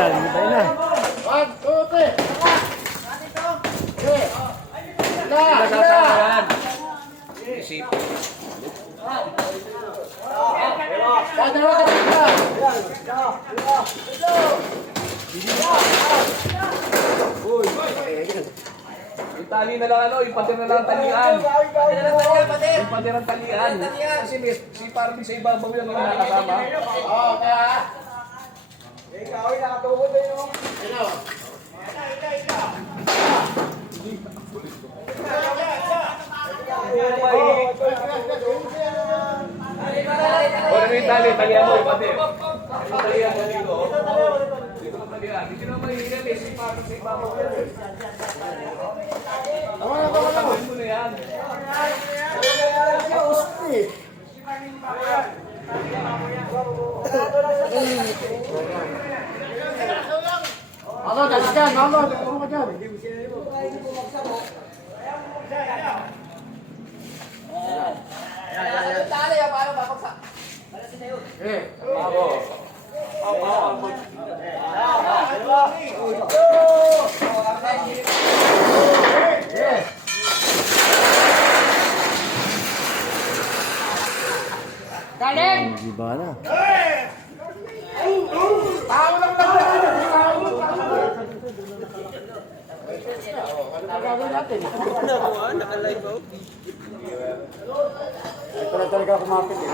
Tayo na. 1, 2, 3. Okay. Nasasakayan. Isip. Yung tali na lang yung pader na lang talian. Yung pader ang talian. Kasi si parang sa ibabaw yung nakakasama. Oo, kaya. Ikaw, nakatukod na yun. Ano? Ano yung tali? Talian mo yung pader. Yung talian mo dito. Dito ang talian. Hindi naman mahihirap si parang sa ibabaw. Tawin mo na yan. Ako, dalas dyan. Ako, ano ka dyan? Galing! Iba na. Tao lang lang yan. Ano gagawin natin? Naka-live out. Ito lang talaga kumapit eh.